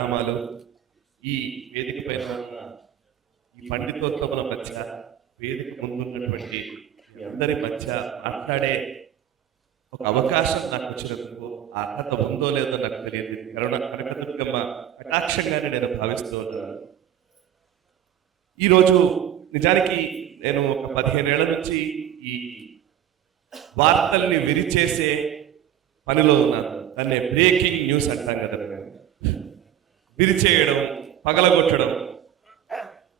ప్రణామాలు ఈ వేదిక పైన ఉన్న ఈ పండితోత్తముల మధ్య వేదిక ముందున్నటువంటి మీ అందరి మధ్య మాట్లాడే ఒక అవకాశం నాకు వచ్చినందుకు ఆ అర్హత ఉందో లేదో నాకు తెలియదు. కరుణ కనకదుర్గమ్మ కటాక్షంగానే నేను భావిస్తూ ఉన్నాను. ఈరోజు నిజానికి నేను ఒక పదిహేనేళ్ళ నుంచి ఈ వార్తల్ని విరిచేసే పనిలో ఉన్నాను. దాన్ని బ్రేకింగ్ న్యూస్ అంటాం కదా. విరిచేయడం పగలగొట్టడం.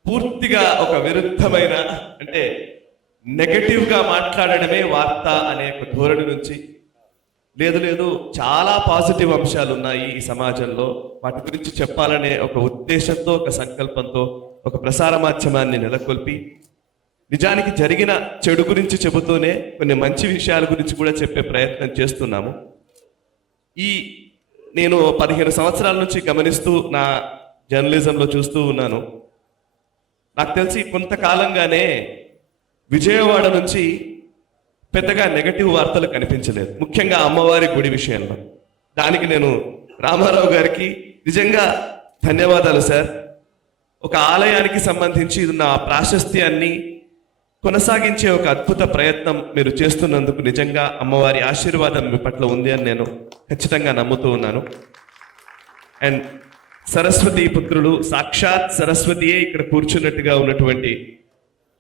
పూర్తిగా ఒక విరుద్ధమైన అంటే నెగటివ్గా మాట్లాడడమే వార్త అనే ఒక ధోరణి నుంచి లేదు లేదు చాలా పాజిటివ్ అంశాలు ఉన్నాయి ఈ సమాజంలో. వాటి గురించి చెప్పాలనే ఒక ఉద్దేశంతో ఒక సంకల్పంతో ఒక ప్రసార మాధ్యమాన్ని నెలకొల్పి నిజానికి జరిగిన చెడు గురించి చెబుతూనే కొన్ని మంచి విషయాల గురించి కూడా చెప్పే ప్రయత్నం చేస్తున్నాము. ఈ నేను పదిహేను సంవత్సరాల నుంచి గమనిస్తూ నా జర్నలిజంలో చూస్తూ ఉన్నాను. నాకు తెలిసి కొంతకాలంగానే విజయవాడ నుంచి పెద్దగా నెగటివ్ వార్తలు కనిపించలేదు. ముఖ్యంగా అమ్మవారి గుడి విషయంలో. దానికి నేను రామారావు గారికి నిజంగా ధన్యవాదాలు సార్. ఒక ఆలయానికి సంబంధించి నా ప్రాశస్త్యాన్ని కొనసాగించే ఒక అద్భుత ప్రయత్నం మీరు చేస్తున్నందుకు నిజంగా అమ్మవారి ఆశీర్వాదం మీ పట్ల ఉంది అని నేను ఖచ్చితంగా నమ్ముతూ ఉన్నాను. అండ్ సరస్వతి పుత్రులు సాక్షాత్ సరస్వతియే ఇక్కడ కూర్చున్నట్టుగా ఉన్నటువంటి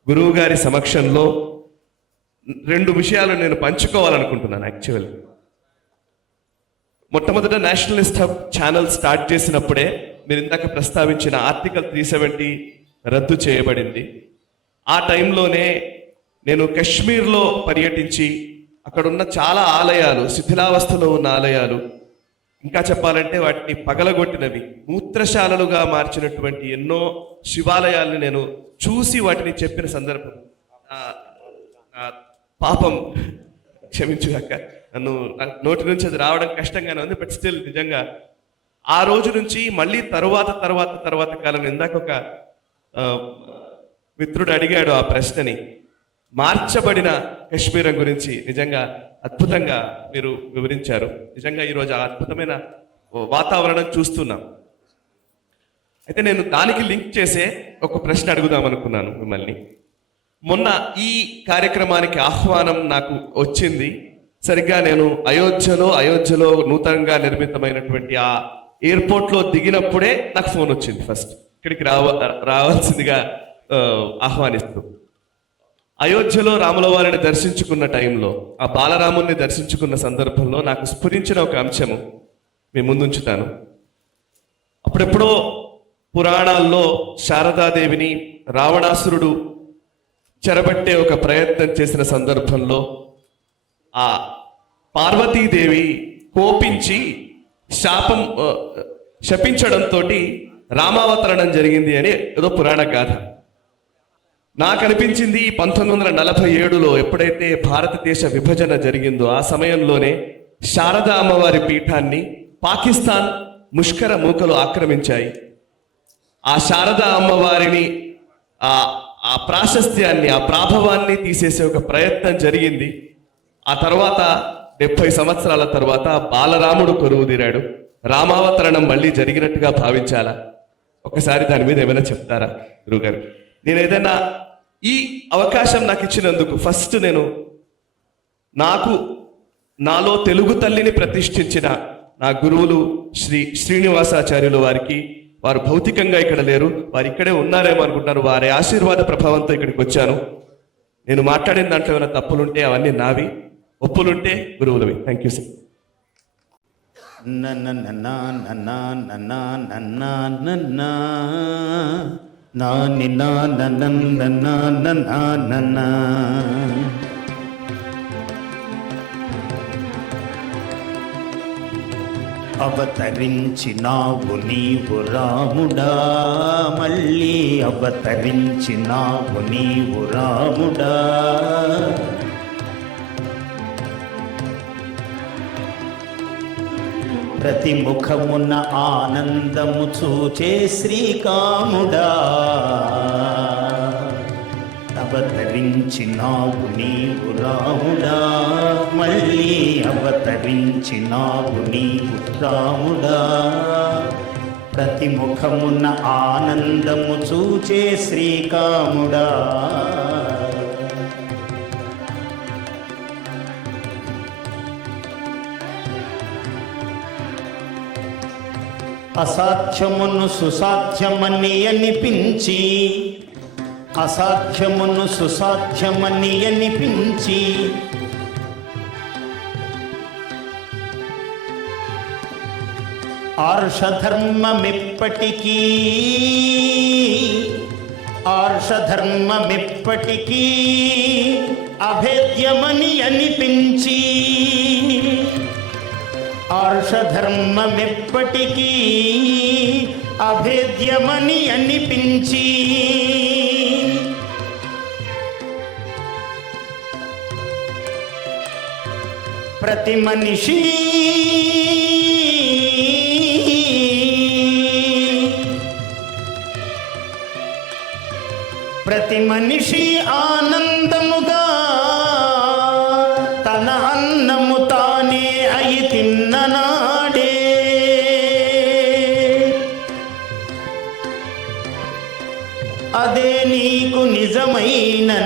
గురువు గారి సమక్షంలో రెండు విషయాలు నేను పంచుకోవాలనుకుంటున్నాను యాక్చువల్ మొట్టమొదట నేషనలిస్ట్ హబ్ ఛానల్ స్టార్ట్ చేసినప్పుడే మీరు ఇందాక ప్రస్తావించిన ఆర్టికల్ త్రీ సెవెంటీ రద్దు చేయబడింది. ఆ టైంలోనే నేను కశ్మీర్లో పర్యటించి అక్కడున్న చాలా ఆలయాలు శిథిలావస్థలో ఉన్న ఆలయాలు ఇంకా చెప్పాలంటే వాటిని పగలగొట్టినవి మూత్రశాలలుగా మార్చినటువంటి ఎన్నో శివాలయాల్ని నేను చూసి వాటిని చెప్పిన సందర్భం. పాపం. క్షమించుగాక నన్ను నోటి నుంచి అది రావడం కష్టంగానే ఉంది బట్ స్టిల్ నిజంగా ఆ రోజు నుంచి మళ్ళీ తరువాత తర్వాత తర్వాత కాలం ఇందాక ఒక మిత్రుడు అడిగాడు ఆ ప్రశ్నని. మార్చబడిన కశ్మీరం గురించి నిజంగా అద్భుతంగా మీరు వివరించారు. నిజంగా ఈరోజు ఆ అద్భుతమైన వాతావరణం చూస్తున్నాం. అయితే నేను దానికి లింక్ చేసే ఒక ప్రశ్న అడుగుదాం అనుకున్నాను మిమ్మల్ని. మొన్న ఈ కార్యక్రమానికి ఆహ్వానం నాకు వచ్చింది. సరిగ్గా నేను అయోధ్యలో అయోధ్యలో నూతనంగా నిర్మితమైనటువంటి ఆ ఎయిర్పోర్ట్లో దిగినప్పుడే నాకు ఫోన్ వచ్చింది ఫస్ట్. ఇక్కడికి రావ రావాల్సిందిగా ఆహ్వానిస్తూ. అయోధ్యలో రాముల వారిని దర్శించుకున్న టైంలో ఆ బాలరాముని దర్శించుకున్న సందర్భంలో నాకు స్ఫురించిన ఒక అంశము మీ ముందుంచుతాను. అప్పుడెప్పుడో పురాణాల్లో శారదాదేవిని రావణాసురుడు చెరబట్టే ఒక ప్రయత్నం చేసిన సందర్భంలో ఆ పార్వతీదేవి కోపించి శాపం శపించడంతో రామావతరణం జరిగింది అని ఏదో పురాణ గాథ. నాకు అనిపించింది పంతొమ్మిది వందల నలభై ఏడులో ఎప్పుడైతే భారతదేశ విభజన జరిగిందో ఆ సమయంలోనే శారదా అమ్మవారి పీఠాన్ని పాకిస్తాన్ ముష్కర మూకలు ఆక్రమించాయి. ఆ శారదా అమ్మవారిని ఆ ఆ ప్రాశస్త్యాన్ని ఆ ప్రాభవాన్ని తీసేసే ఒక ప్రయత్నం జరిగింది. ఆ తర్వాత డెబ్బై సంవత్సరాల తర్వాత బాలరాముడు కొరువు తీరాడు. రామావతరణం మళ్ళీ జరిగినట్టుగా భావించాలా? ఒకసారి దాని మీద ఏమైనా చెప్తారా గురుగారు? నేను ఏదైనా ఈ అవకాశం నాకు ఇచ్చినందుకు ఫస్ట్ నేను నాకు నాలో తెలుగు తల్లిని ప్రతిష్ఠించిన నా గురువులు శ్రీ శ్రీనివాసాచార్యులు వారికి వారు భౌతికంగా ఇక్కడ లేరు వారు ఇక్కడే ఉన్నారేమో అనుకుంటున్నారు వారి ఆశీర్వాద ప్రభావంతో ఇక్కడికి వచ్చాను. నేను మాట్లాడిన దాంట్లో ఏమైనా తప్పులుంటే అవన్నీ నావి ఒప్పులుంటే గురువులవి. థ్యాంక్ యూ సార్ నన్న నన్న నన్న నన్న నన్న నన్న నా నిన్న నన్న అవతరించినావు నీవు రాముడా మళ్ళీ అవతరించినావు నీవు రాముడా ప్రతి ముఖమున ఆనందము చూచే శ్రీకాముడా. అవతరించినావు నీవు రాముడా. మళ్ళీ అవతరించినావు నీవు రాముడా. ప్రతి ముఖమున ఆనందము చూచే శ్రీకాముడా. అసాధ్యమును సుసాధ్యమని అనిపించి అసాధ్యమును సుసాధ్యమని అనిపించి ఆర్షధర్మమిప్పటికీ ఆర్షధర్మమిప్పటికీ అభేద్యమని అనిపించి ఆర్షధర్మమెప్పటికీ అభేద్యమని అనిపించి ప్రతి మనిషి ప్రతి మనిషి ఆనందముగా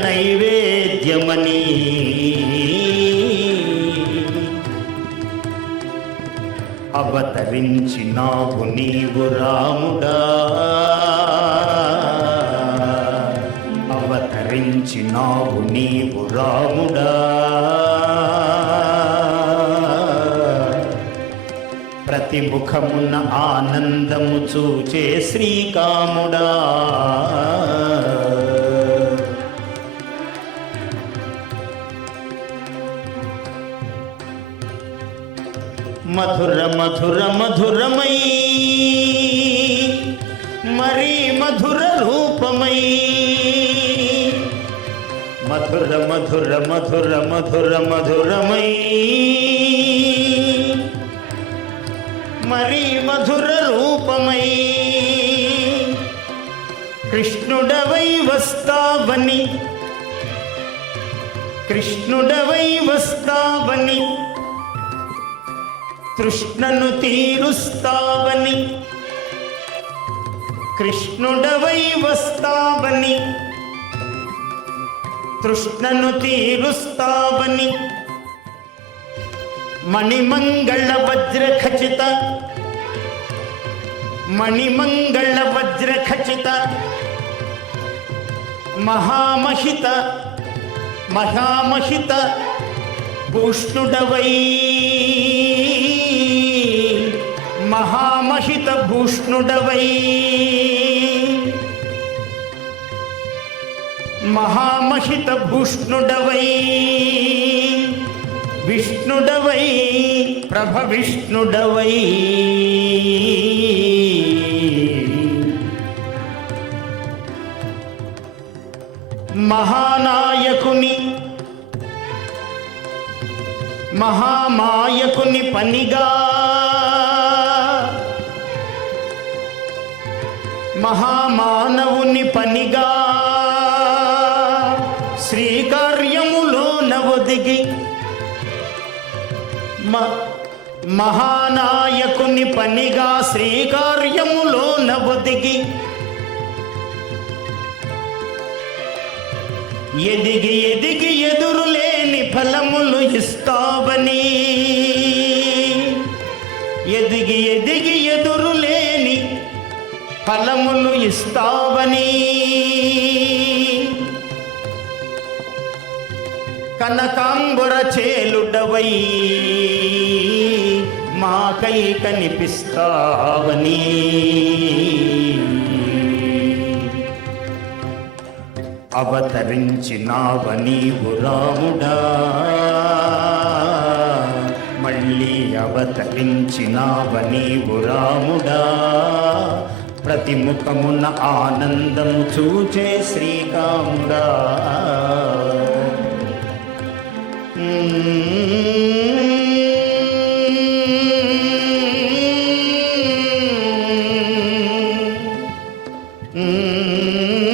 నైవేద్యమని. అవతరించినావు నీవు రాముడా. అవతరించినావు నీవు రాముడా. ప్రతి ముఖమున ఆనందము చూచే శ్రీకాముడా. మధుర మధుర మధురమై మరీ మధుర రూపమై. మధుర మధుర మధుర మధుర మధురమై మరీ మధుర రూపమై. కృష్ణుడవై వస్తావని కృష్ణుడవై వస్తావని తృష్ణను తీరుస్తావని కృష్ణుడవై వస్తావని తృష్ణను తీరుస్తావని మణిమంగళ వజ్ర ఖచిత మణిమంగళ వజ్ర ఖచిత మహామహిత మహామహిత భూష్ణుడవై. మహామహిత భూష్ణుడవై మహామహిత భూష్ణుడవై విష్ణుడవై ప్రభ విష్ణుడవై. మహానాయకుని మహామాయకుని పనిగా మహామానవుని పనిగా శ్రీకార్యములో నవదిగి మ మహానాయకుని పనిగా శ్రీకార్యములో నవదిగి ఎదిగి ఎదిగి ఎదురులేని ఫలములు ఇస్తావని. ఎదిగి ఎదిగి ఫలములు ఇస్తావని. కనకాంబుర చేలుడవై మాకై కనిపిస్తావని. అవతరించినావని రాముడా. మళ్ళీ అవతరించినావని రాముడా. ప్రతి ముఖమున ఆనందము చూచే శ్రీకాముడా. Please